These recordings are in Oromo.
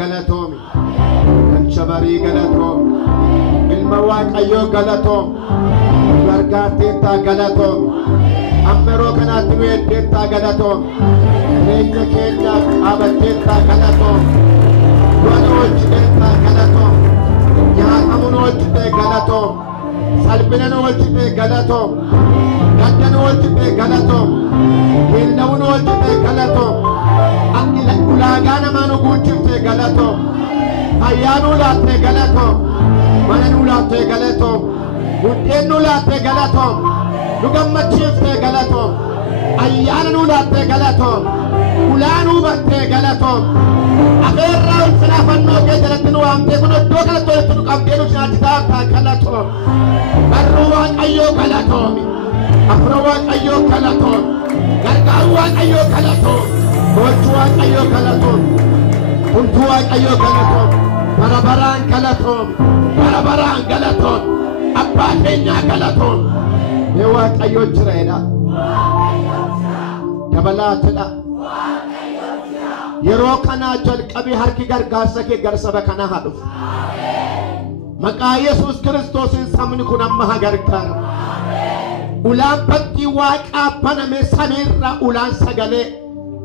غلطهم كان شبري غلطهم المواق أيو غلطهم برغاتيتا غلطهم أمرو كانت نويتيتا غلطهم رينيا كينيا أبتيتا غلطهم ونوجدتا غلطهم يا أمونوجدتا غلطهم سلبنا نوجدتا غلطهم غدا نوجدتا غلطهم كيلنا نوجدتا غلطهم Ulagana manu kunchifte galato ayanu latte galato mananu latte galato udenu latte galato lugammachifte galato ayanu latte galato ulanu batte galato aferra ulfanafanno ke jalatnu amte kuno do galato tunu kamtenu shadita ta galato barruwa ayyo galato afrawa ayyo galato gargawa ayyo galato Bochuan ayo kalatom, untuan ayo kalatom, barabarang kalatom, apa kenya kalatom, dewa ayo cereda, kabalatna, yerokana jal kabi harki gargasa ke garsaba kana haduf, maka Yesus Kristosin samni kuna mahagarkar, ulan pati waka paname samirra ulan sagale.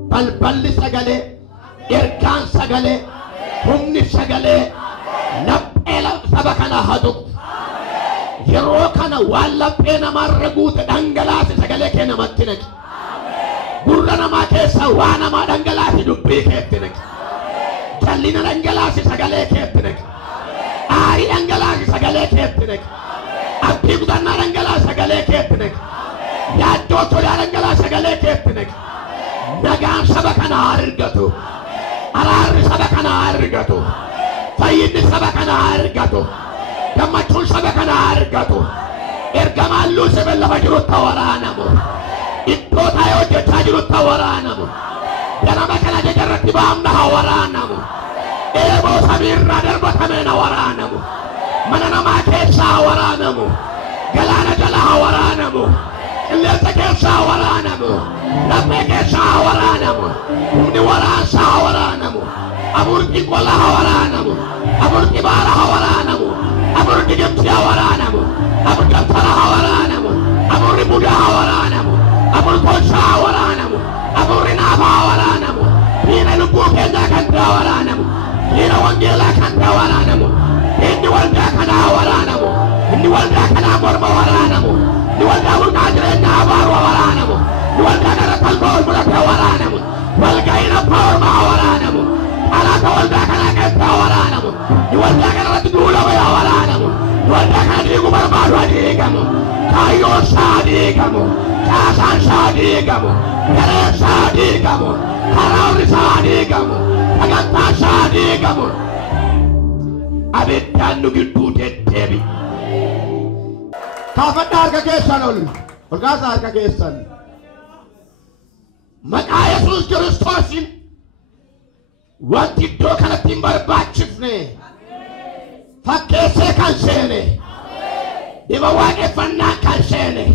Balballi sagale, irkan sagale, humni sagale, napela sabakana hadu. Yerokana walla pena marraguta dangalasi sagale kena mattinek. Burrana ma kesa wana ma dangalasi dubbi kettinek. Jallina dangalasi sagale kettinek. Ari dangalasi sagale kettinek. Abbi gudanna dangalasi sagale kettinek. Yaddo tola dangalasi sagale kettinek. Nagaan saba kana argatu araarri saba kana argatu fayyinni saba kana argatu gammachuun saba kana argatu ergamaallu saba lafa jirutti waraanamu iddoo taa'ee hojjechaa jirutti waraanamu ganama kana jajarratti baamna waraanamu eeboo samiirraa darbatameen waraanamu mana namaa keessaa waraanamu galaana jalaa waraanamu qilleensa keessaa waraanamu laphee keessaa waraanamu humni waraansaa waraanamu aburqi qolaa waraanamu aburqi baara waraanamu aburqi gibsiyaa waraanamu aburqi dabtaraa waraanamu aburqi budaa waraanamu aburqi tolsaa waraanamu aburqi naafaa waraanamu dhiira lubbuu keenyaa kan taa waraanamu dhiira wangeelaa kan taa waraanamu inni waldaa kanaa waraanamu inni waldaa kanaa morma waraanamu inni waldaa burqaa jireenyaa abaaru waraanamu inni waldaa gara talbool mudhatee waraanamu walga'iina poormaa waraanamu alaata waldaa kanaa keessaa waraanamu inni waldaa kanarratti duulama waraanamu inni waldaa kana diigu barbaadu adiigamu kaayyoon saa diigamu caasaan saa diigamu gareen saa diigamu karaawni saa diigamu sagantaan saa diigamu abiddaan nu gidduu deddeebi. Kaafadha harka keessan ol kaasa harka keessan. Maqaa Yesuus Kiristoosin wanti iddoo kanatti hin barbaachifne fakkeessee kan seene dhiba waaqeffannaa kan seene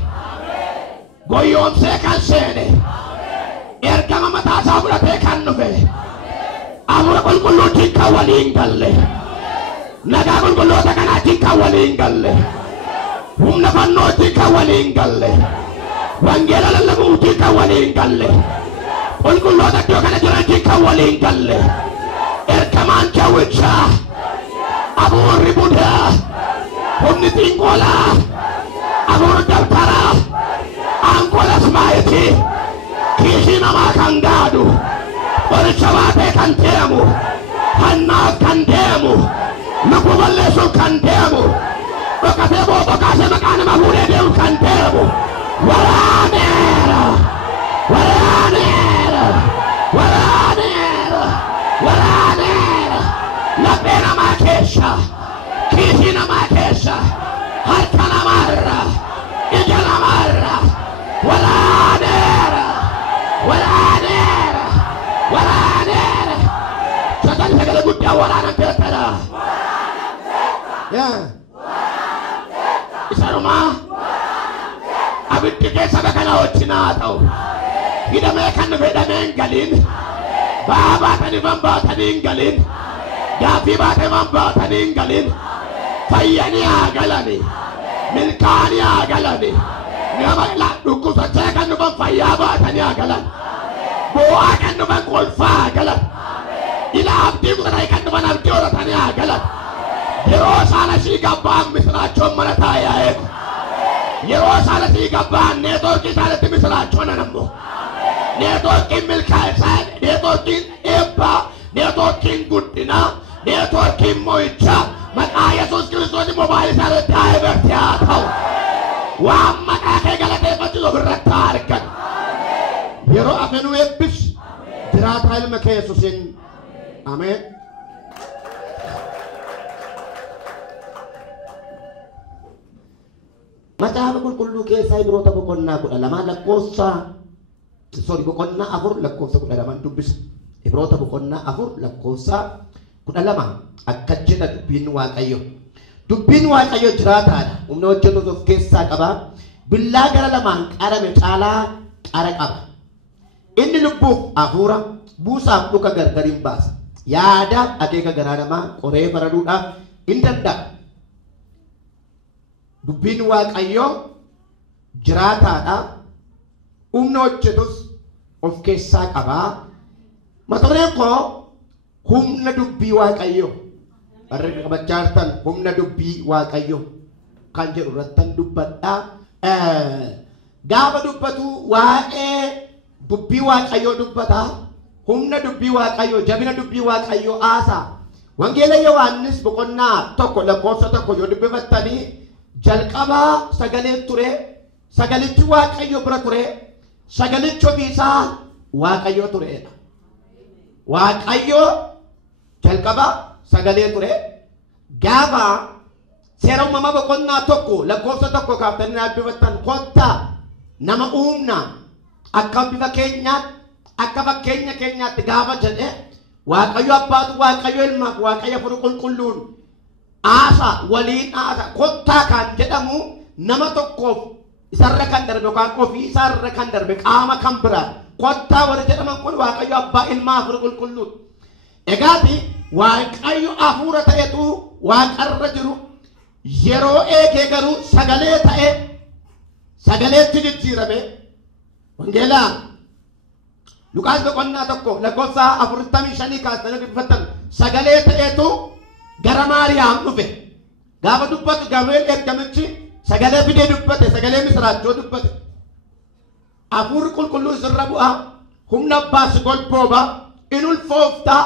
goyyoomsee kan seene ergama mataasaa fudhatee kan dhufe hafuura qulqulluutiin kan waliin galle nagaa qulqulloota kanaatiin kan waliin galle humna fannootiin kan waliin galle wangeela lallabuutiin kan waliin galle qulqulloota iddoo kana jiranitiin kan waliin galle ergamaan jawwichaa hafuurri budaa humni xiinqolaa hafuurri dabtaraa aangolas maayitii kiisii namaa kan gaadu qoricha baatee kan deemu hannaaf kan deemu lubbuu balleessuuf kan deemu dhokatee boobokaasee maqaa nama fuudhee deemu kan deemu waraaneera waraaneera waraaneera waraaneera laphee namaa keessa kiisii namaa keessa harka namaarra ija namaarra waraaneera waraaneera waraaneera sagal sagale guddaa waraanamteettadha isarumaa abiddi keessa bakana wajjinaa ta'u hidhamee kan dhufe hidhamee hin galin ba'aa baatanii fan baatanii hin galin Gaaffii baatee man baatanii hin galin. Fayyanii haa galani. Milkaanii haa galani. Nama dhukkubsachaa kan dhufan fayyaa baatanii haa galan. Bu'aa kan dhufan kolfaa haa galan. Ila abdii kutatanii kan dhufan abdii horatanii haa galan. Yeroo isaan asii gabbaan misiraachoon mana taa'ee eegu. Yeroo isaan asii gabbaan neetwoorkii isaanitti misiraachoon anammoo. Neetwoorkiin milkaa'insaa, neetwoorkiin eebbaa, neetwoorkiin guddinaa, neetwoorkiin mo'ichaa. Maqaa Yesuus Kiristoos mobaayilii isaanitti haa eebbifti haa ta'u. Waan maqaa kee galateeffachiisu ofirratti haa argan. Yeroo afenuu eebbis jiraataa ilma kee Yesuusiin. Ameen. Macaafa qulqulluu keessaa Ibroota boqonnaa 12 lakkoofsa boqonnaa 4 lakkoofsa 12 dubbisa. Ibroota boqonnaa 4 lakkoofsa 12 akka jedha dubbiin Waaqayyo. Dubbiin Waaqayyo jiraataadha. Humna hojjetus of keessaa qaba. Billaa gara lamaan qarame caalaa qara qaba. Inni lubbuuf hafuura buusaaf dhuka gargar hin baasa. Yaadaaf akeeka garaa namaa qoree baraduudhaaf hin danda'a. Dubbiin Waaqayyo jiraataadha. Humna hojjetus of keessaa qaba. Mata dureen koo humna dubbii Waaqayyo. Warri qabachaartan humna dubbii Waaqayyo kan jedhu irrattan dubbadha. Gaafa dubbatu waa'ee dubbii Waaqayyo dubbata. Humna dubbii Waaqayyo, jabina dubbii Waaqayyo haasa. Wangeela Yohaannis boqonnaa 1 lakkoofsa 1 yoo dubbifattanii jalqabaa sagalee ture. Sagalichi Waaqayyo bira ture. Sagalichi ofiisaa Waaqayyo tureedha. Waaqayyo jalqabaa sagalee ture. Gaafa seera uumamaa boqonnaa 1 lakkoofsa 1 kaaftanii dubbifattan kottaa nama uumna akka bifa keenyaatti akka fakkeenya keenyaatti gaafa jedhe Waaqayyo abbaatu Waaqayyo ilmaaf Waaqayyo Hafuura Qulqulluun haasa waliin haasa kottaa kan jedhamu nama tokkoof isarra kan darbe yookaan ofii isarra kan darbe qaama kan biraa kottaa warra jedhaman kun Waaqayyo abbaa ilmaa Hafuura Qulqulluun. Egaati Waaqayyo hafuura ta'etu waaqarra jiru yeroo eegee garuu sagalee ta'e sagaleetti jijjiirame. Wangeelaa Luqaas boqonnaa 1 lakkoofsa 45 kaastanii dubbifattan sagalee ta'etu gara Maariyaam dhufe. Gaafa dubbatu Gabriel ergamichi sagalee fidee dubbate, sagalee misiraachoo dubbate. Hafuurri qulqulluun sirra bu'a, humna abbaa si golbooba, in ulfoofta.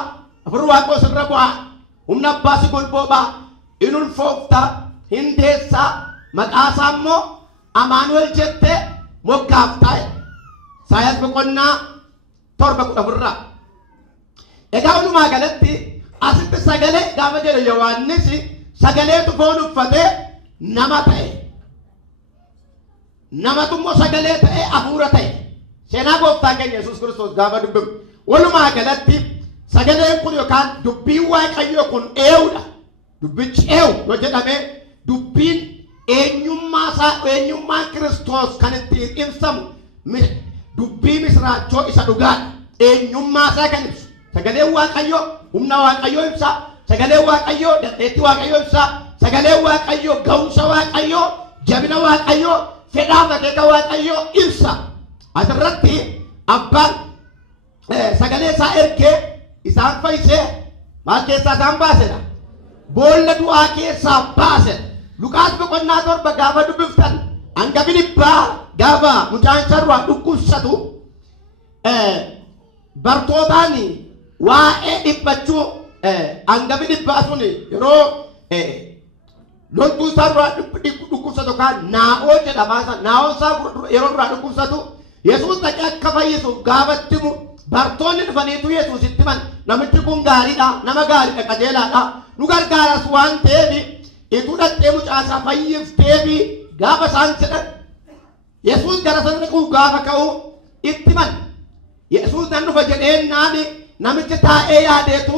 Hafuurri Waaqoo sirra bu'a, humna abbaa si golbooba, in ulfoofta, hin deessaa. Maqaasaa immoo Amaanu'el jettee moggaaftaa. Isaayaas boqonnaa 7:14. Egaa walumaa galatti asitti sagalee gaafa jedhe Yohaannis sagaleetu foon uffatee nama ta'e. Namatu immoo sagalee ta'e hafuura ta'e. Seenaa gooftaa keenya Yesuus Kiristoos gaafa dubbimu. Walumaa galatti sagaleen kun yookaan dubbiin Waaqayyoo kun eewudha. Dubbichi eewu yoo jedhame dubbiin eenyummaan Kiristoos kan ittiin ibsamu dubbii misiraachoo isa dhugaadha. Eenyummaa isaa kan ibsu. Sagaleen Waaqayyoo humna Waaqayyoo ibsa. Sagaleen Waaqayyoo dandeettii Waaqayyoo ibsa. Sagaleen Waaqayyoo ga'umsa Waaqayyoo, jabina Waaqayyoo, fedhaa akeeka Waaqayyoo ibsa. Asirratti abbaan sagalee isaa ergee isaan fayyisee maal keessaa isaan baasedha? Boolla du'aa keessaa baasedha. Luqaas boqonnaa 7 gaafa dubbiftan hangafi dhibbaa gaafa mucaan sarwaa dhukkubsatu bartootaan waa'ee dhibbachuu hangafi dhibbaa sun yeroo loltuu sarwaa dhukkubsatu kan naa'oo jedhama. Naa'oon isaa yeroo duraa dhukkubsatu Yesuus dhaqee akka fayyisuuf gaafatti himu bartoonni dhufaniitu Yesuusitti himan namichi kun gaariidha, nama gaariidha, qajeelaadha, nu gargaaras waan ta'eef itu dhattee mucaasaa fayyifteefi gaafa isaan jedhan Yesuus gara sana dhaquu gaafa ka'u itti himan. Yesuus nan dhufa jedhee naani namichi taa'ee yaadeetu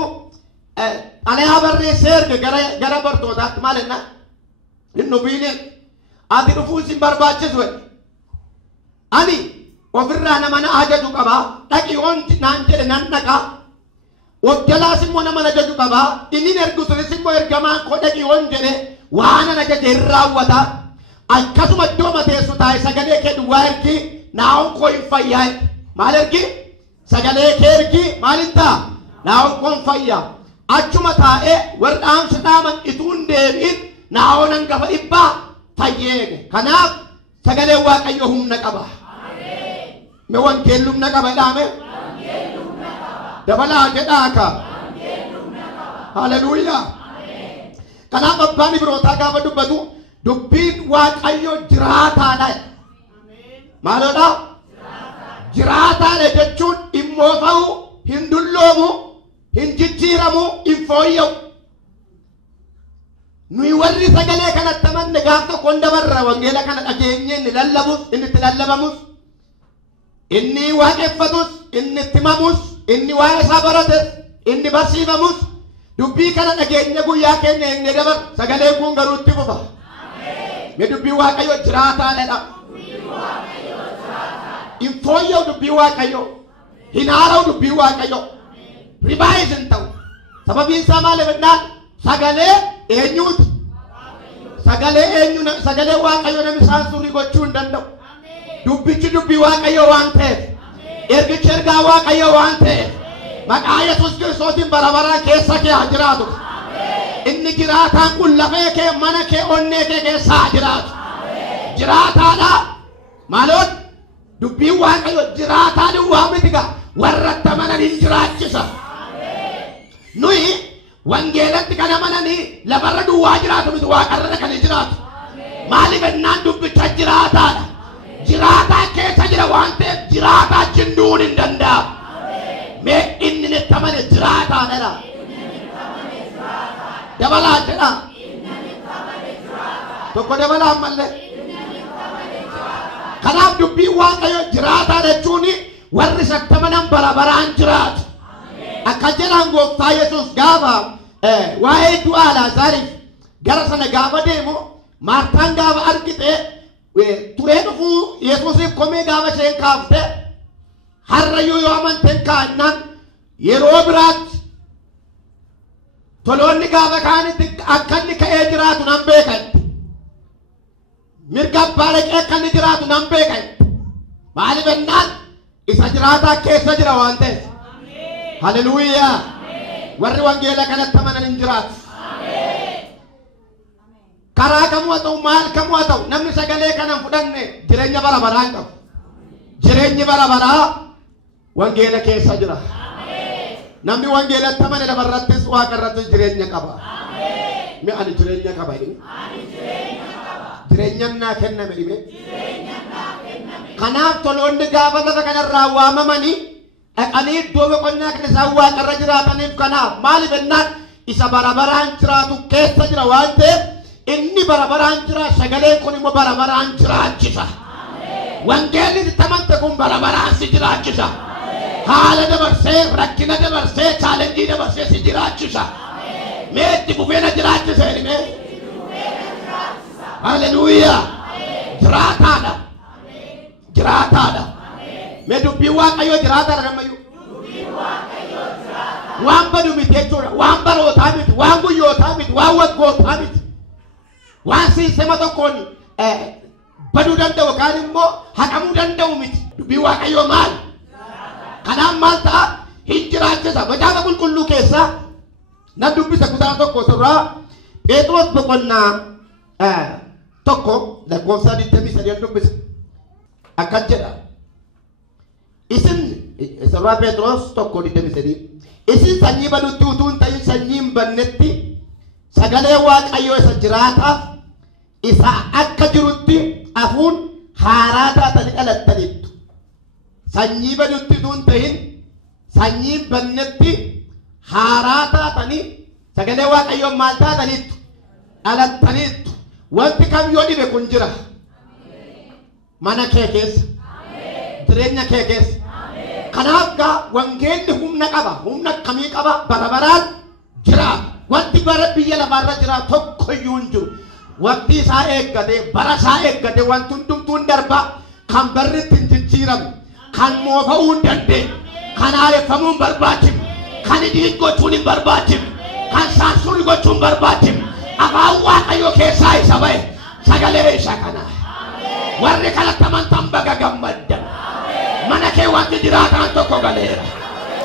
xalayaa barreessee erge gara bartootaatti maal jennaan hin dhufiine ati dhufuu sin barbaachisu ani ofirraa nama na ajaju qaba dhaqi yoon naan jedhe nan dhaqa Wajjalaas immoo nama ajaju qaba. Inni ergu sunis immoo ergamaan koo dhaqii waan jedhe waan ajaje raawwata. Akkasuma iddoo mateessu taa'e sagalee kee duwwaa ergi naa'uun koo hin fayyaa. Maal ergi? Sagalee kee ergi maaliin ta'a? Naa'uun koo hin fayyaa. Achuma taa'e warra dhaamsa dhaaman ituun deebiin naa'uun hangafa dhibbaa fayyeege. Kanaaf sagalee Waaqayyo humna qaba. Me wangeelli humna qaba dhaame. Dabalaa jedhaa ka. Haleluuyaa. Kanaaf abbaan Ibrootaa gaafa dubbatu dubbiin Waaqayyo jiraataadha. Maaloodha? Jiraataadha jechuun immoo ta'u hin dulloomu, hin jijjiiramu, hin fooyya'u. Nuyi warri sagalee kanatti amanne gaaf tokko dabarra wangeela kana dhageenye inni lallabus, inni itti lallabamus, inni waaqeffatus, inni itti himamus, inni waa'ee isaa barates, inni barsiifamus, dubbii kana dhageenye guyyaa keenya inni dabar sagalee kun garuu itti fufa. Me dubbii Waaqayyo jiraataadha. Hin fooyya'u dubbii Waaqayyo. Hin haara'u dubbii Waaqayyo. Ribaayis hin ta'u. Sababiin isaa maaliif jennaan sagalee eenyuuti? Sagalee eenyu? Sagalee Waaqayyo namni saansurii gochuu hin danda'u. Dubbichi dubbii Waaqayyo waan ta'eef. Ergichi ergaa Waaqayyo waan ta'eef. Maqaa Yesuus Kiristootiin bara baraan keessa kee haa jiraatu. Inni jiraataan kun lafee kee mana kee onnee kee keessa haa jiraatu. Jiraataadha. Maaloon dubbiin Waaqayyo jiraataan waa miti gaa warra amananii jiraachisa. Nuyi wangeelatti kan amananii lafarra duwwaa jiraatu miti waaqarra kan jiraatu. Maaliif ennaan dubbicha jiraataadha. Jiraataa keessa jira waan ta'eef jiraataa jinduun hin danda'amu. Mee inni itti amane jiraataadha. Dabalaa jedha. Tokko dabalaa malee. Kanaaf dubbiin Waaqayyo jiraataa jechuun warri isatti amanan bara baraan jiraatu. Akka jedhan Gooftaa Yesuus gaafa waa'ee du'aa Laazaariif gara sana gaafa deemu Maartaan gaafa argite turee dhufuu Yesuusiif komee gaafa isheen kaafte harrayyuu yoo amanteen kaa'annaan yeroo biraatti toloonni gaafa kaanitti akka inni ka'ee jiraatu nan beekatti. Mirga abbaa dhaqee akka inni jiraatu nan beekatti. Maaliif jennaan isa jiraataa keessa jira waan ta'eef. Haleluuyaa. Warri wangeela kanatti amanan hin jiraatu. Karaa kamuu haa ta'u maal kamuu haa ta'u namni sagalee kana fudhanne jireenya bara baraa hin qabu. Jireenyi bara baraa wangeela keessa jira. Namni wangeelatti amane lafarrattis waaqa irrattis jireenya qaba. Mi ani jireenya qaba inni. Jireenya naa kenname dhibee. Kanaaf toloonni gaafa lafa kanarraa waamamanii dhaqanii iddoo boqonnaa kan isaan waaqarra jiraataniif kanaaf maaliif jennaan isa bara baraan jiraatu keessa jira waan ta'eef inni bara baraan jira sagaleen kun immoo bara baraan jiraachisa. Wangeelli itti amante kun bara baraan si jiraachisa. Haala dabarsee rakkina dabarsee chaalenjii dabarsee si jiraachisa. Mee itti fufee na jiraachisa jedhime. Haleluuyaa. Jiraataadha. Jiraataadha. Mee dubbiin Waaqayyo jiraataadha nammayyuu. Waan badu miti jechuudha. Waan barootaa miti. Waan guyyootaa miti. Waan waggootaa miti. Waan siistema tokkoon baduu danda'u yookaan immoo haqamuu danda'u miti. Dubbiin Waaqayyo maal? Kanaaf maal ta'a? Hin jiraachisa. Macaafa qulqulluu keessaa nan dubbisa kutaa tokko sirraa Phexros boqonnaa tokko lakkoofsa 23 dubbisa. Akkas jedha. Isin sirraa Phexros tokko 23. Isin sanyii badutti utuu hin ta'in sanyii hin bannetti sagalee Waaqayyoo isa jiraataaf isa akka jirutti hafuun haaraa taatanii dhalattaniittu. Sanyii badutti utuu hin ta'in sanyii hin bannetti haaraa taatanii sagalee Waaqayyoo maal taataniittu dhalattaniittu. Wanti kam yoo dhibe kun jira. Mana kee keessa. Jireenya kee keessa. Kanaaf gaa wangeelli humna qaba. Humna akkamii qaba? Bara baraan jira. Wanti bara biyya lafaarra jira tokkoyyuu hin jiru. Wanti isaa eeggate bara isaa eeggate wanti hundumtuun darba kan barri ittiin jijjiiramu kan moofa'uu hin dandeenye kan haareffamuu hin barbaachifne kan idin gochuun hin barbaachisu kan saansurii gochuun barbaachisu afaan waaqayyoo keessaa isa ba'e sagalee isa kana warri kanatti amantan baga gammaddan mana kee wanti jiraataan tokko galeera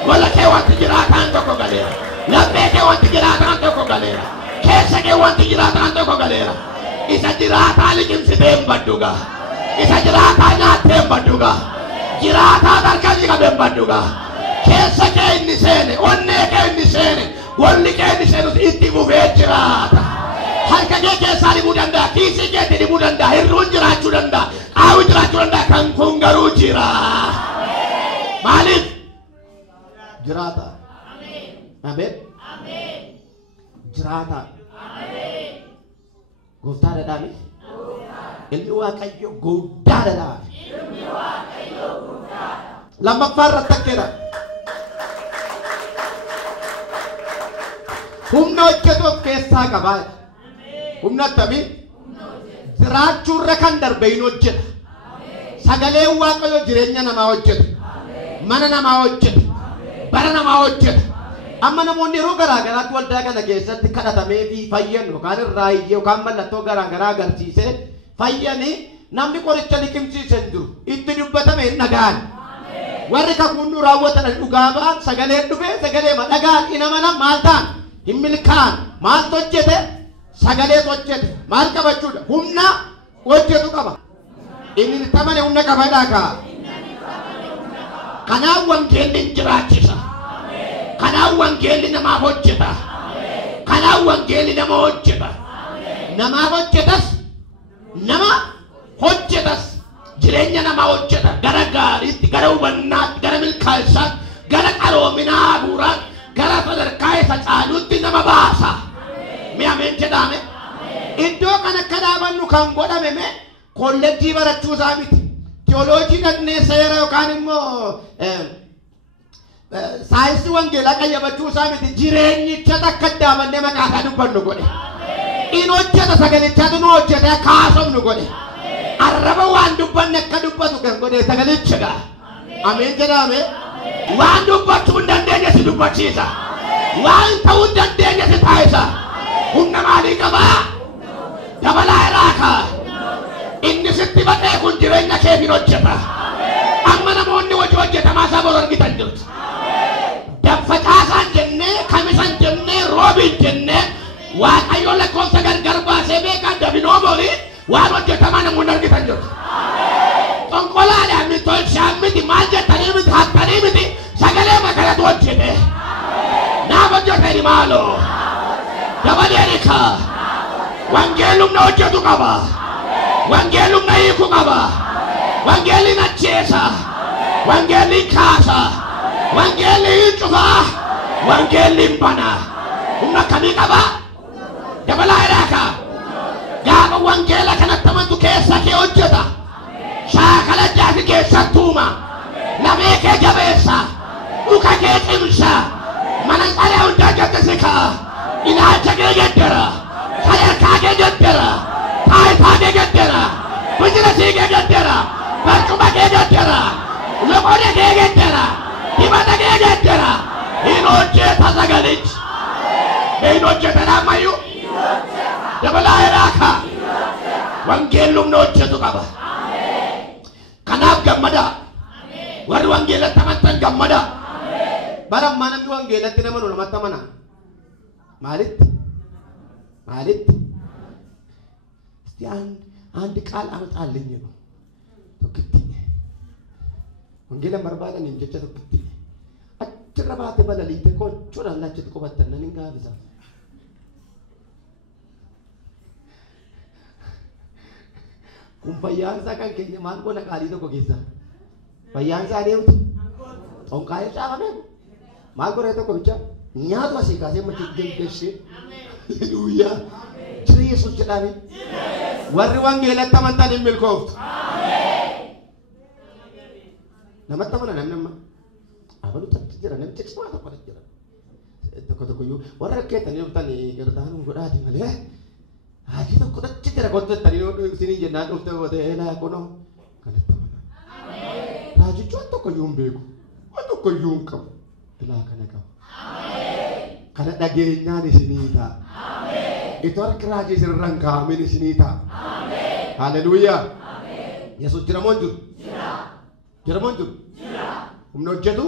wala kee wanti jiraataan tokko galeera lammee kee wanti jiraataan tokko galeera keessa kee wanti jiraataan tokko galeera isa jiraataa liqimsitee hin badduga isa jiraataa nyaattee hin badduga jiraataa dargaggeessa qabee hin badduga keessa kee inni seene onnee kee inni seene walli kee inni seenu itti fufee jiraata harka kee keessaa dhibuu danda'a kiisii keetti dhibuu danda'a hirruun jiraachuu danda'a qaawwi jiraachuu danda'a kan kun garuu jira maaliif jiraata ameen jiraata gooftaadha dhaami ilmi waaqayyo guddaadha dhaami lammaffaa irratti akkeedha humna hojjetu of keessaa qabaa humna akkamii jiraachuu irra kan darbe hin hojjeta sagalee waaqayyo jireenya namaa hojjeta mana namaa hojjeta bara namaa hojjeta amma namoonni yeroo garaagaraatti waldaa kana keessatti kadhatamee fi fayyan yookaan irraa iyyee yookaan mallattoo garaagaraa agarsiisee fayyanii namni qoricha liqimsiise hin jiru itti dubbatame hin dhaga'an warri kakuun nu raawwatan dhugaa ba'an sagalee dhufee sagalee ma dhaga'an ina mana maal ta'an hin milkaan maal hojjete sagalee hojjete maal qabachuudha humna hojjetu qaba inni tamane humna qabaadhaa kaa kanaaf wangeelli hin jiraachisa kanaaf wangeelli namaaf hojjeta kanaaf wangeelli nama hojjeta namaaf hojjetas nama hojjetas jireenya namaa hojjeta gara gaariitti gara hubannaatti gara milkaa'insaatti gara qaroominaa haguuraatti gara sadarkaa isa caaluutti nama baasa mi ameen jedhame iddoo kana akka dhaabannu kan godhame me kolleejjii barachuusaa miti teoloojii dhaqnee seera yookaan immoo saayinsii wangeelaa qayyabachuusaa miti jireenyicha takka daamannee maqaasaa dubbannu godhe in hojjeta sagalichaatu nu hojjete akka haasofnu godhe arraba waan dubbanne akka dubbatu kan godhe sagalichadha ameen jedhame waan dubbachuu hin dandeenye si dubbachiisa waan ta'uu hin dandeenye si taasisa humna maalii qabaa dabalaa iraaka inni sitti baqee kun jireenya keetiin hojjeta amma namoonni hojii hojjetamaa isaa bor argitan jirtu daffacaasaan jennee kamisan jennee roobiin jennee waaqayyo lakkoofsa gargar baasee beekaa dabinoo borii waan hojjetamaa namoonni argitan jirtu qonqolaadhaan miti tolchaan miti maal jettanii miti hattanii miti sagalee makalatu hojjete naaf hojjeteni maaloo dabalee ka wangeelum na hojjetu qaba wangeelum na hiiku qaba wangeelli na ajjeesa wangeelli kaasa wangeelli cufa wangeelli bana humna akkamii qaba dabalaa iraaka gaafa wangeela kanatti amantu keessa kee hojjeta shaakala jaafi keessattuuma lamee kee jabeessa dhuka kee cimsa mana saree hundaa jaddisika ilaalcha kee gaddara sadarkaa kee gaddara taayitaa kee gaddara bizinasii kee gaddara barcuma kee gaddara loqoda kee gaddara dibata kee gaddara hin hojjeta sagalichi hin hojjetan ammayyuu dabalaa iraaka wangeellum na hojjetu qaba kanaaf gammada warri wangeelatti amantan gammada barammaa namni wangeelatti namanu namatti amana maalitti እስቲ አንድ ቃል አመጣልኝ ነው tokkitti wangeela barbaadan hin jecha tokkitti achirra baate balaliite kochuudhaan lachitti qubattan nan hin gaafisa kun fayyaansaa kan keenya maal goona qaalii tokko keessa fayyaansaa deemtu xonqaa'ee caafame maal godhee tokko bicha nyaatu asii kaasee machitti geggeessee haleluuyaa jira Yesuus jedhame warri wangeelatti amantan hin milkooftu namatti amana namni abalu tatti jira namni cimaa tokko jira tokko iyyuu warra rakkeettanii dhuftanii gardaanuu godhaati malee haati tokko tatti jira qottettanii isinii jennaan dhufte bootee kunoo kanatti amana raajichi waan tokko iyyuu hin beeku waan tokko iyyuu hin qabu ilaa kana qaba Kana dhageenyaan isinii ta'a. Itu harka raajii sirraan kaa'amin isinii ta'a. Haleluuyaa. Yesuus jira moo hin jiru? Jira moo hin jiru? Humna hojjetu?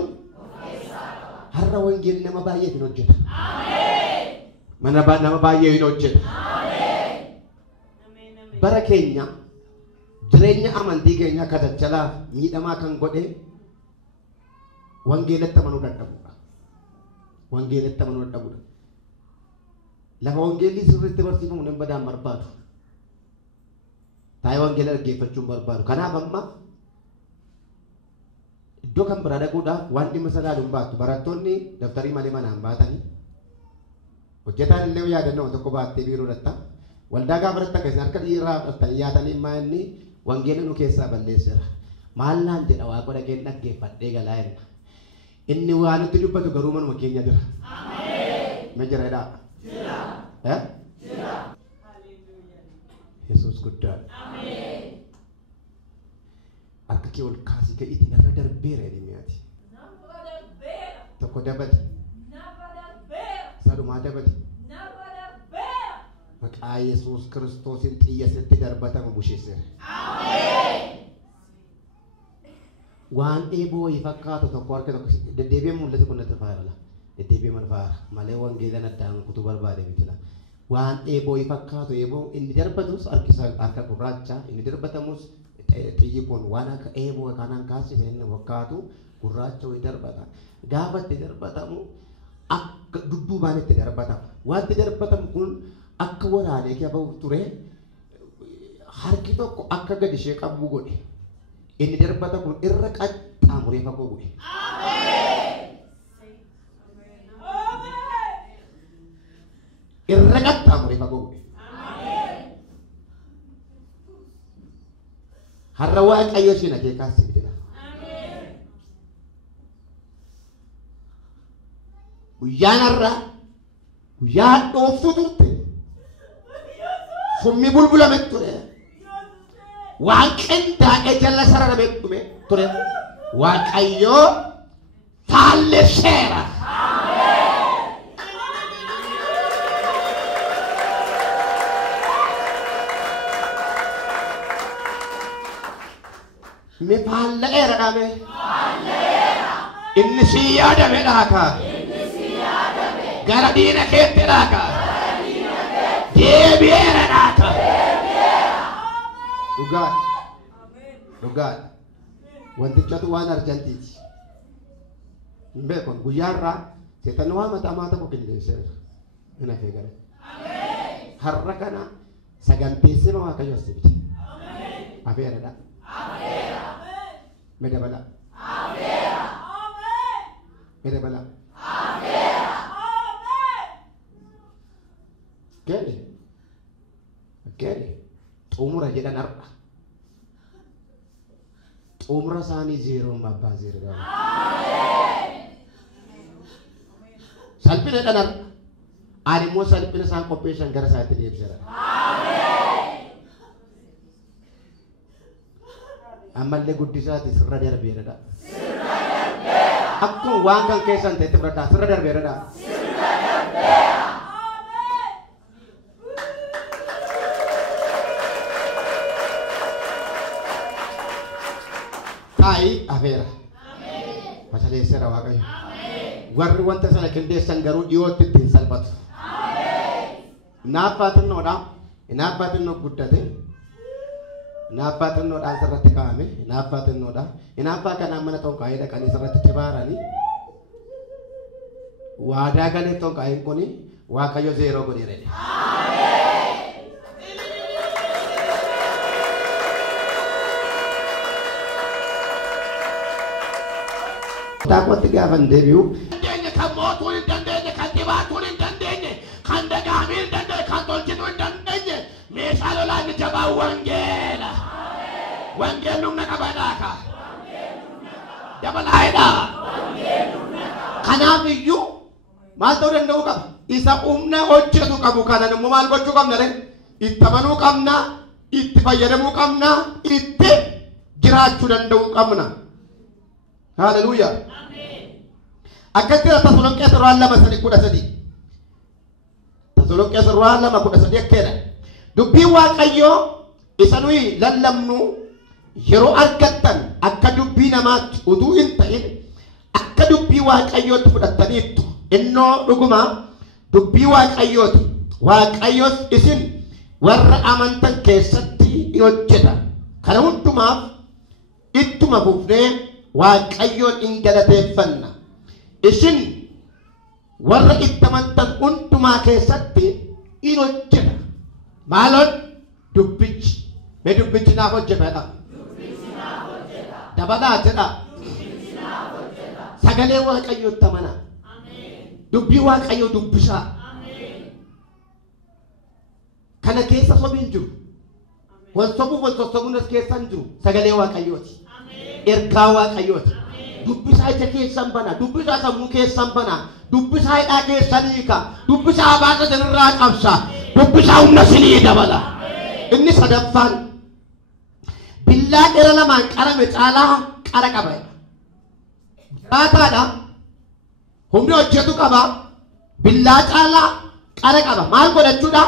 Har'a wangeelli nama baay'eetiin hojjeta. Nama baay'ee hojjeta. Bara keenya jireenya amantii keenya kadhachalaa miidhamaa kan godhe wangeelatti amanuu dadhabuudha. Wangeelatti amanuu dadhabuudha. Lafa wangeelli sirriitti barsiifamu nan badaan barbaadu. Taa'ee wangeela dhaggeeffachuun barbaadu. Kanaaf amma iddoo kan biraa dhaquudhaaf waan dhimma sadaaluun baattu barattoonni daftarii malee manaan baatanii hojjetaan illee yaadannoo tokko baattee biiroo dhatta waldaa gaafa dhatta keessan harka dhiiraa dhattanii yaatanii maa'inni wangeela nu keessaa balleesseera. Maal naan jedha waaqa dhageen dhaggeeffadhee galaa jenna. Inni waan nutti dubbatu garuu manuma keenya jira. Ma jiraadha? Jira. Yesuus guddaadha. Akka kee ol kaasii ka'iti irra darbeera edimiyaati. Tokko dabati. Sadumaa dabati. Maqaa Yesuus Kiristoosiin xiyya sitti darbatamu busheesseera. Waan eeboo wayii fakkaatu tokko harka tokko deddeebi'ee mul'ate kun natti faayala. Deddeebi'ee man faara malee wangeela naddaan kutuu barbaade mitila. Waan eeboo wayii fakkaatu eeboo inni darbatus harka gurraacha inni darbatamus xiyyi kun waan akka eeboo kanaan kaasise inni fakkaatu gurraacha wayii darbata. Gaafa itti darbatamu akka dudduubaan itti darbatama. Waan itti darbatamu kun akka waraanee kee bahuuf ture harki tokko akka gadi ishee qabu godhe. Inni darbata kun irra qaxxaamuree fagoo godhe. Irra qaxxaamuree fagoo godhe. Har'a Waaqayyo isin akeekaasifidha. Guyyaan har'a guyyaa dhooftuu turte. Summi bulbulame ture. Waan qindaa'ee jala sararame ture. Waaqayyo faalleesseera. Me faalleera dhame. Inni si yaadame dhaaka. Gara diina keetti dhaaka. Deebi'eera dhaaka. Dhugaadha. Wantichatu waan arjantiiti. Hin beekon guyyaarraa seetanni waa mataa tokko qindeesseera. Hin hafee gara. Har'a kana saganteessima Waaqayyo asibiti. Afeeradha. Medabala. Medabala. Gede. Umurah jedhan har'a. Umrah isaanii zeeroon babbaa zeeroodha. Salphina dhan har'a. Ani immoo salphina isaan qopheessan gara isaatti deebiseera. Ammallee guddisaati sirra darbeeradha. Akkuma waan kan keessan ta'etti fudhadhaa sirra darbeeradha. Ai afeera. Masaleessera Waaqayyo. Warri wanta sana qindeessan garuu dhiyootti ittiin salphatu. Naaffaatinoodha. Naaffaatino guddate. Naaffaatinoodhaan sirratti kaa'ame. Naaffaatinoodha. Naaffaa kanaan mana tonkaa'ee dhaqanii sirratti tibaaranii. Waadaa galee tonkaa'een kuni Waaqayyo zeeroo godheera. Takwati gafan debiu. Dandenya kan motu ni dandenya kan dibatu ni dandenya kan dagami ni dandenya kan tolchinu ni dandenya. Mesalo la ni jaba wangela. Wangelum na kabadaka. Jabalaida. Kanamiyu. Mato dandau kab. Isa hojjetu qabu kana nammo maal gochuu qabna re. Itti amanuu qabna. Itti fayyadamuu qabna. Itti jiraachuu danda'uu qabna. Hallelujah. akkatira Tasalonqee Sirraan lama sadi kudha sadi Tasalonqee Sirraan lama kudha sadi akkeedha dubbii waaqayyoo isa nuyi lallabnu yeroo argattan akka dubbii namaatti utuu hin ta'in akka dubbii waaqayyootti fudhattaniittu innoo dhuguma dubbii waaqayyooti waaqayyoos isin warra amantan keessatti hojjeta kana hundumaaf ittuma fufnee waaqayyoon hin galateeffanna isin warra itti amantan hundumaa keessatti hin hojjeta maaloon dubbichi mee dubbichi naaf hojjetadha dabalaa jedha sagalee waaqayyootti amana dubbii waaqayyoo dubbisaa kana keessa sobiin jiru wal sobuunas keessa hin jiru sagalee waaqayyooti ergaa waaqayyooti dubbisaa ija keessan bana dubbisaa sammuu keessan bana dubbisaa hidhaa keessan hiika dubbisaa baasa sanirraa qabsa dubbisaa humna sinii dabala inni sadaffaan billaa dheera lamaan qarame caalaa qara qaba jaataadha humni hojjetu qaba billaa caalaa qara qaba maal godhachuudha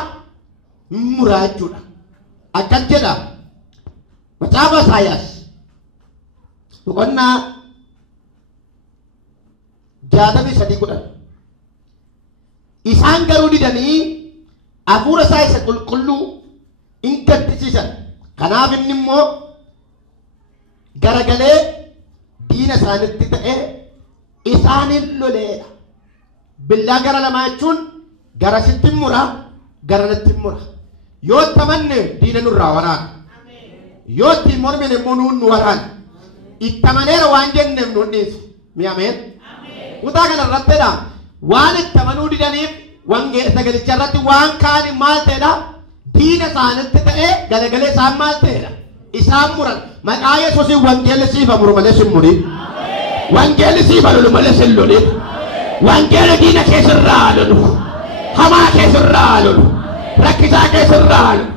muraachuudha akkas jedha macaafa Isaayaas boqonnaa 63 isaan garuu didanii hafuura isaa isa qulqulluu hin gaddisiisan kanaaf inni immoo garagalee diina isaanitti ta'e isaanin loleedha billaa gara lamaa jechuun gara sitti mura gara natti mura yoo tamanne diina nurraa waraana yoo itti mormine immoo nu waraana ittamaneera waan jenneef nu dhiisu mi'ameen kutaa kana irrattidha waan ittamanuu didaniif sagalicha irratti waan kaani maal ta'edha diina isaanitti ta'e garagalee isaan maal ta'edha isaan muran maqaa Yesuusiin wangeelli siifa muru malee sin murin wangeelli siifa lolu malee sin lolin wangeelli diina keessirraa lolu hamaa keessirraa lolu rakkisaa keessirraa lolu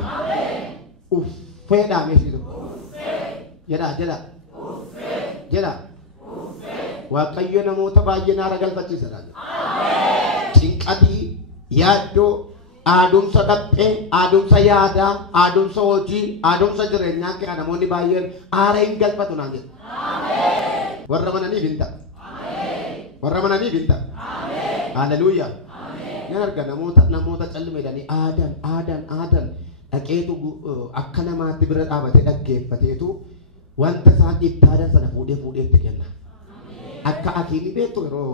uffeedhaa meeshiitu jedha waaqayyo namoota baay'ee naara galfachiisadha cinqatii yaaddoo aadumsa dhaphee aadumsa yaadaa aadumsa hojii aadumsa jireenyaa kee namoonni baay'een aara hin galfatu naan jedhu warra mananiif hin ta'a haleluuyaa nan arga namoota callimeedhanii aadan dhaqeetu akka namaatti bira dhaabatee dhaggeeffateetu wanta isaan itti aadan sana fuudhee itti kenna akka akiini beektu yeroo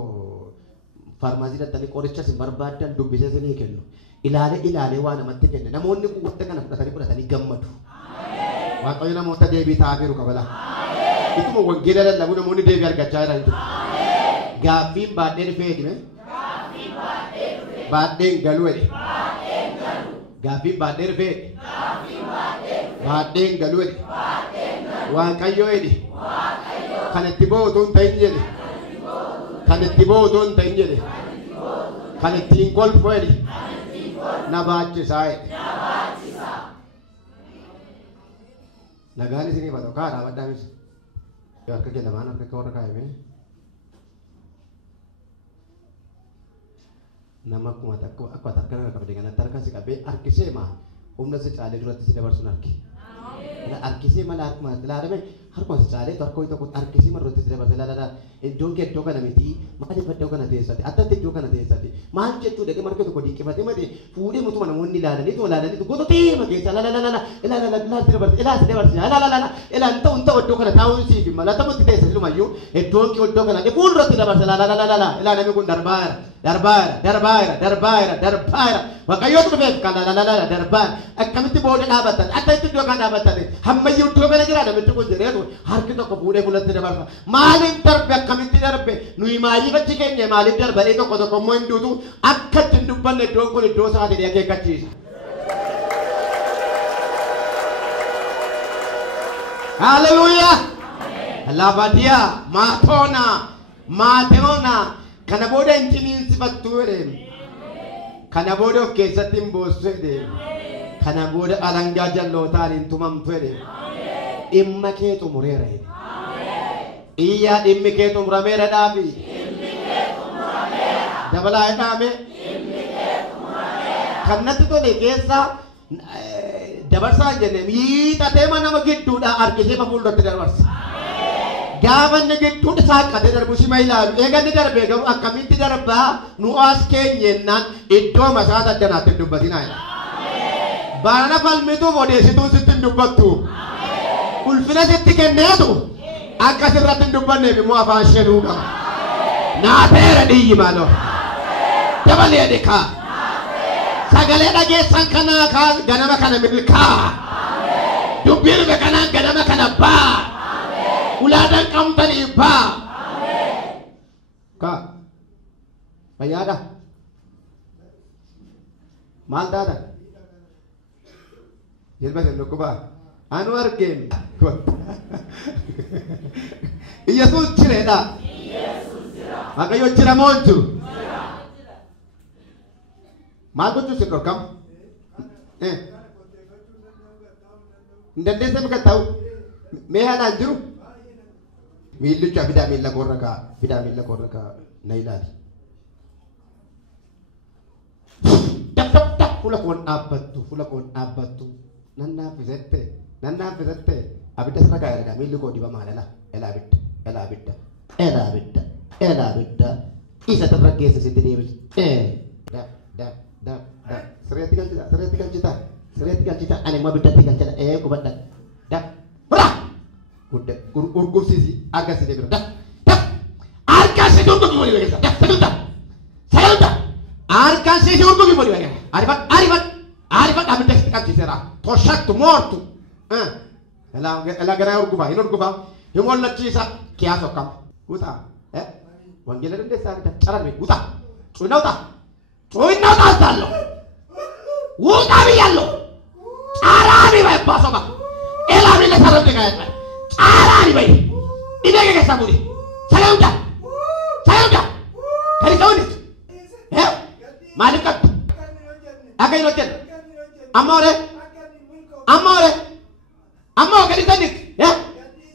farmaasii dhattanii qoricha isin barbaadan dubbisee isinii kennu ilaalee waa namatti kenna namoonni kun wanta kana fudhatanii gammadu waaqayyo namoota deebii ta'aa jiru qabala ituma wangeela lallabu namoonni deebii argachaa jiran jiru gaaffiin baadheen feedime baadheen galuu jedhe gaaffiin baadheen feedhe baadheen galuu jedhe waaqayyo jedhe kan itti bootu hin ta'in jedhe kan itti bootu hin ta'in jedhe kan ittiin kolfu jedhe na baachisaa jedhe nagaan isinii bata kaa dhaabadhaanis harka kee lamaan harka kee warra kaayame nama akkuma akka harka qabde kanatti harka si qabee harkisee maa humna si caalee duratti si dabarsuun harki harkisee mala akkuma ilaalame harkuma si caalee tokko tokko harkisee marrotti si dabarsa ilaalala iddoon kee iddoo kana miti maaliif iddoo kana teessate attatti iddoo kana teessate maal jechuu dhaqee marga tokko dinqifatee mati fuudhee mutuma namoonni ilaalaniitu goota teema keessa ilaalala si dabarsa ilaalan ta'u iddoo kana taa'uun siif mala ta'utti teessa ilumayyuu iddoon kee iddoo kana fuulduratti dabarsa ilaalame kun darbaayira waaqayyootu dhufeef kan darbaayira akkamitti booda dhaabatan akkamitti iddoo kana dhaabatan hammayyuu iddoo kana jira namichi kun jedheetu harki tokko fuudhee fuulatti dabarsa maaliif darbe akkamitti darbe nuyi maaliif achi keenya maaliif darbanii tokko immoo hin duutu akka ittiin dubbanne iddoon kun iddoo isaati akeekkachiisa. Haleluuyaa! Labadia Mateona kana booda hin ciniinsifattu jedheen kana booda of keessatti hin boossu jedheen kana booda alangaa jallootaan hin tumamtu jedheen dhimma kee xumureera jedheen iyyaa dhimmi kee xumurameera dhaafi Dabala idame. Kannatti tole keessa dabarsaa jenne miixatee mana gidduudha harkisee fuulduratti dabarsa. Gaafa inni gidduudha saaqatee darbu shima ilaalu. Eeganni darbee garuu akkamitti darbaa nu as keenyennaan iddoo masaata addanaatti dubbatinaa jira. Baana falmituu odeessituu sitti dubbattu. Ulfina sitti kenneetu akka sirratti dubbanneef immoo afaan shenuu qaba. Naateera dhiyyi maaloo. Dabalee dhiqaa. Sagalee dhageessan kanaa ganama kana milkaa. Dubbiin kanaan ganama kana baa. Ulaadan qabdanii baa. Kaa. Fayyaadha. Maal taata? Jilba sen dhukkubaa. Anu argeen. Yesuus jireedha. Waaqayyo jira moo hin jiru? Maal gochuu si dhorkama? Hin dandeessee mika ta'u mee haadhaan jiru? Miillicha fidaa miilla koorra ka'a. Fidaa miilla koorra ka'a. Na ilaali. Dab fuula koon dhaabbattu. Fuula koon dhaabbattu. Nannaan fisatte abidda sana kaa'e erga miilli koo dibamaa lala. Elaa abidda. Isa tarra geessa sitti deebisu. Dab. Sirreetti galchita. Ani immoo abiddatti galchadha. Qubadha. Dab. Hura! Urgubsiisi. Argasi deebiru. Dab. Argasi urgubi walii wageessa. Dab. Sagalta. Argasi urgubi walii wageessa. Arifat abiddatti galchiseera. Toshaktu moortu. Elaa garaa urguba. Hin urguba. Hin wallachiisa. Kiyaasa okkam. Guutaa. Wangeela dandeessaa arga. Cararme. Guutaa. Cuinauta astallo. Wuta biyallo. Carani vai pasoma. Ela bile sarante kaya. Carani vai. Ide ke sabuni. Sayuda. Kari sauni. Malikat. Akai lochen. Amore. Ammo kari tanik.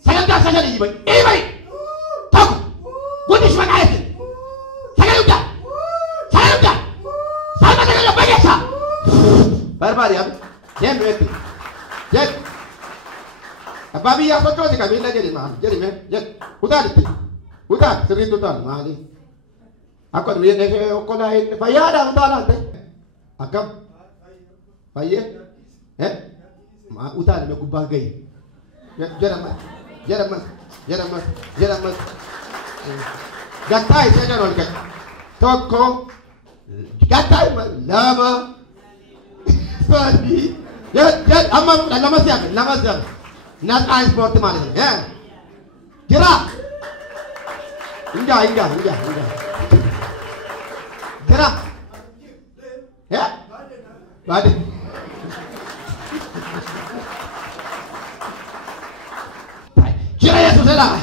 Sayuda sajani ibai. Ibai. Taku. Gudish makayet. Sayuda. Barbari abi. Jem beti. Jet. Ababi ya socho si kabila jadi mah. Jadi me. Jet. Udah. Sering tutan mali. Aku tu dia ni okola ini. Payah dah udah nanti. Akam. Payah. Udah ni aku bagai. Jeramas. Gatai saya jangan oleh. Toko. Gatai lama. Sorry. Jad, amma lama siap. Nas ice sport mana ni? Gerak. Indah. Gerak. Badi. Gerak Yesus lah.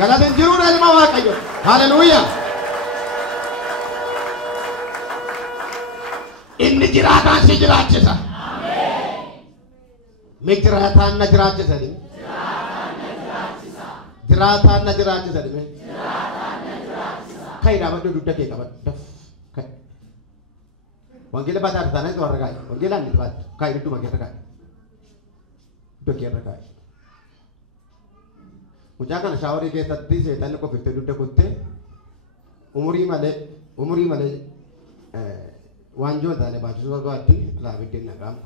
Galatin juru dalam awak ayo. Haleluya. Inni jiraatan si jiraachisa. Me jiraatan na jiraachisa ni. Jiraatan na jiraachisa ni. Kai dapat duduk ke kawan. Kai. Wanggila baca artanya itu orang kai. Wanggila ni baca. Kai itu macam kai. Itu kira kai. Ucapan syawari ke tadi saya tanya kau betul duduk kutte. Umuri male. Wanjo tane baju suka ati la bikin nagam.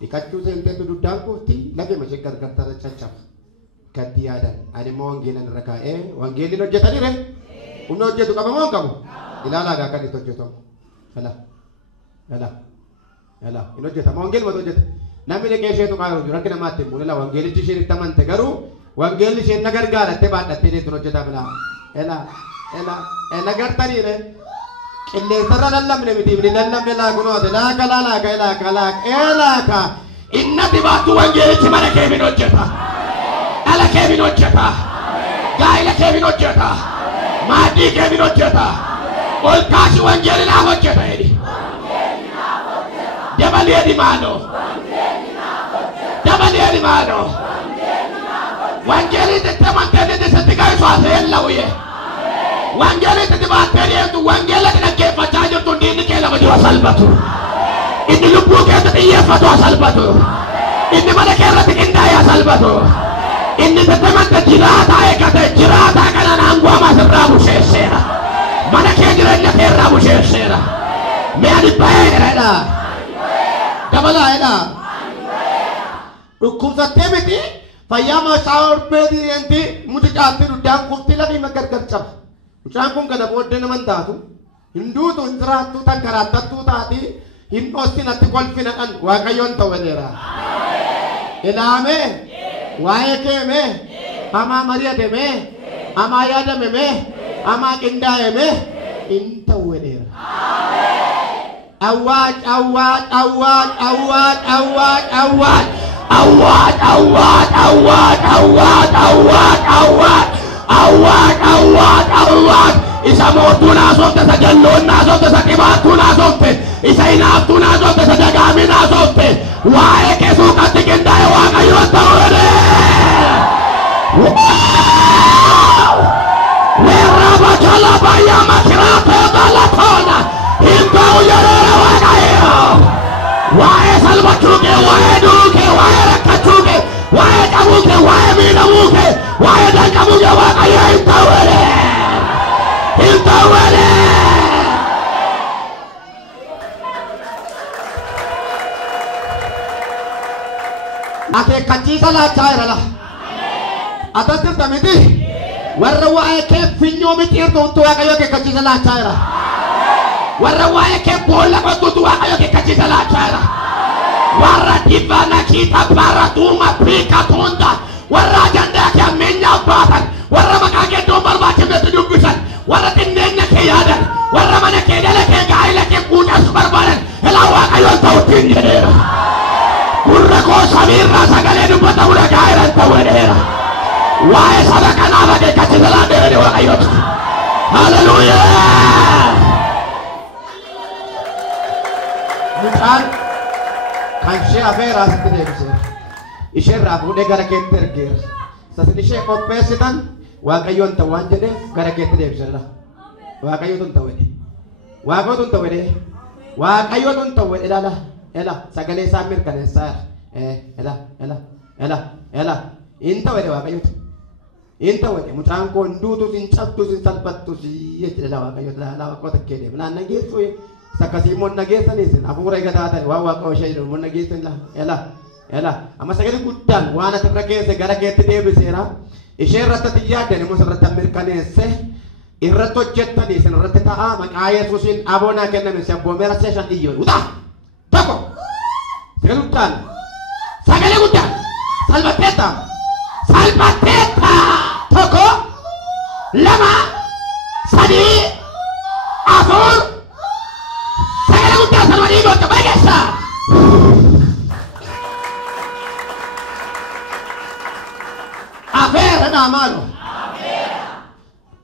Dikacu sente tu dudangku ti lagi masih kerja cacap. Katiadan. Ada mau wanggelan raka wanggelin oje tadi re. Uno oje tu kamu mau kamu. Ilala gak kan itu oje tu. Hala. Ino oje ta wanggel mau oje. Nami le kese tu kayu jurak kena mati. Mulai wanggeli tu syirik taman tegaru. Wanggeli syirik nagar gara tebat tadi tu oje ta bela. Nagar tadi re. Illee sarara lallabne miti lallabne laakunooti laaka inna dibaatu wangeelichi mana keemin hojjeta dhala keemin hojjeta gaa'ila keemin hojjeta maaddii keemin hojjeta ol kaasi wangeeli naaf hojjeta jedhi dabalee dimaano wangeelii xixiqqaa manteelli isatti ga'isu haasa'een lawuye Wangeela itti baattee deemtu wangeela dhaggeeffachaa jirtu diinni kee lama jiru salphatu. Inni lubbuu keessa xiyyeeffatu salphatu. Inni mana kee irratti qindaa'ee salphatu. Inni tattamanta jiraataa eeggate jiraataa kanaan aangoo hamaa sirraa busheesseera. Mana kee jireenya kee irraa busheesseera. Mee ani baay'eedha. Dabalaa'eedha. Dhukkubsattee miti fayyaa isaa orbeetii enti mucicaatti duddaan kufti lafii magargar caba. Mucaan kun kana booddee naman taatu hinduutu hin jiraattu tan karaattattuu taati hin dhoostinatti kolfina dhan Waaqayyoon ta'uudheera. Ilaame waa'ee kee mee hamaa mari'ate mee hamaa yaadame mee hamaa qindaa'e mee hin ta'uudheera. Awwaaj awwaaj awwaaj awwaaj awwaaj awwaaj awwaaj awwaaj awwaaj awwaaj awwaaj awwaaj awwaaj awwaaj awwaaj isa mootuu naasofte isa jalloon naasofte isa qibaattuu naasofte isa hinaaftuu naasofte isa dagaamii naasofte waa'ee kee suuqatti qindaa'e Waaqayyoon ta'uudhe. Weerraba jalabaya makiraatoo galatoona hin ta'u jedheera Waaqayyo. Waa'ee salphachuu kee waa'ee du'uu kee waa'ee rakkachuu kee waa'ee qabuu kee waa'ee miidhamuu kee waa'ee danqamuu kee Waaqayyo hin ta'uudhe. Hin ta'uudhe. Akeekkachiisa laachaa jira. Atas jirta miti warra waa'ee kee finyoo mitiirtuutu Waaqayyo akeekkachiisa laachaa jira. Warra waa'ee kee boolla qottuutu Waaqayyo akeekkachiisa laachaa jira. Warra dibana kiita baratuma piika tunda warra ajandaa kee ammeenyaa baatan warra maqaa kee iddoo barbaachifnetti dubbisan warra xinneenya kee yaadan warra mana kee dhala kee gaa'ila kee guutassu barbaadan ilaa Waaqayyoon ta'uttiin jedheera. Gurra koo samiirraa sagalee dubbatamu dhaga'eera ta'uudheera. Waa'ee saba kanaaf akeekkachiisa laadheera Waaqayyooti. Hallelujaa. Mucaan kan ishee afeeraa sitti deebiseera. Isheerraa fuudhee gara keetti ergeera. Sasin ishee qopheessitan Waaqayyoon ta'u waan jedheef gara keetti deebiseera. Waaqayyootu hin ta'u jedhe. Waaqayyootu hin ta'u jedhe. Waaqayyootu hin ta'u jedhe ilaala. Ela sagalee isaa mirkaneessaa ela hin ta'u jedhe Waaqayyootu. Hin ta'u jedhe mucaan koo hin duutus hin cabdus hin salphattus jechuudha Waaqayyootu ilaala Waaqota kee deema. Naan nageessu sakkasii immoo nageessaniis hafuura eega taatan waan Waaqa ishee jedhu immoo nageessan ela amma sagalee guddaan waan asirra keesse gara keetti deebiseera. Ishee irratti ati yaaddan immoo sirratti mirkaneesse irratti hojjettanii isin irratti ta'a maqaa Yesuusiin aboonaa kenname si abboomeera seeshan iyyoo utaa tokko sagalee guddaan salphatteetta tokko lama sadii afur sagalee guddaan salphanii goota baay'eessa. Afeera naamaalo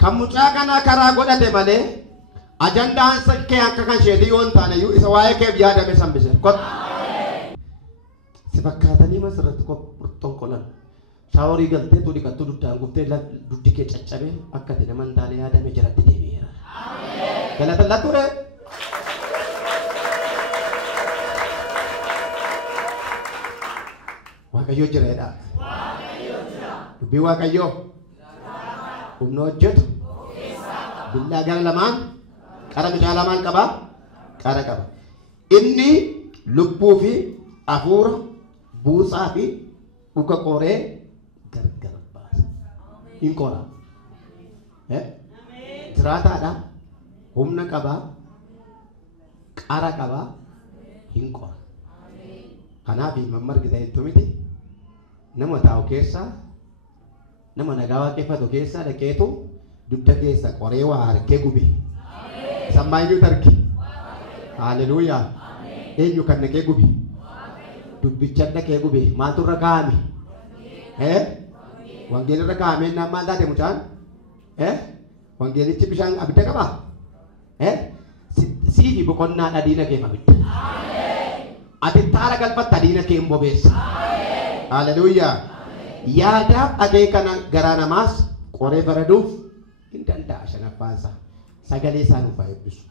kan mucaa kanaa karaa godhate malee ajandaan kee akka kan sheetii yoo hin taane isa waa'ee keef yaadame sambise si fakkaatanii masirratti xonqolan shaaworii galtee tu dhiqattuu duddaan guftee duddi kee caccabee akka ati nama hin taane yaadame jiratti deebi'eera. Galata latture Waaqayyo jireedha. Dubbii Waaqayyoo humna hojjetu billaa gara lamaan qara bicaa lamaan qaba qara qaba. Inni lubbuu fi hafuura buusaa fi dhuka qoree gargar baasa. Hin qora. Jiraataadha. Humna qaba. Qara qaba. Hin qora. Kanaaf mammargi ta'etu miti nama taa'u keessaa nama nagaa waaqeffatu keessaa dhaqeetu dudda keessa qoree waa harkee gube. Sammaayyuu tarki. Haleluuyaa. Eenyu kan dhaqee gube? Dubbicha dhaqee gube. Maaltu irra kaa'ame? Wangeelli irra kaa'ame naan maal taate mucaan? Wangeelichi bishaan abidda qabaa? Siifi boqonnaa dhadiina keema abidda. Ati taara galfatta diina kee bobeessa. Haleluuyaa. Yaadaaf akeekana garaa namaas qoree baraduuf in danda'a shanaffaansa sagalee isaa nuuf haa eebbisu.